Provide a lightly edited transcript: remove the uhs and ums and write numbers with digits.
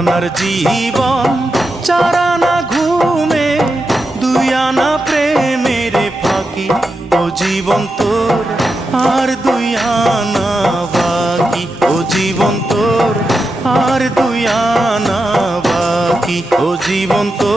আনার জীবন, 4 আনা ঘুমে, 2 আনা প্রেমের ফাঁকি। ও জীবন তোর আর 2 আনা বাকি, ও জীবন তোর আর 2 আনা বাকি, ও জীবন তোর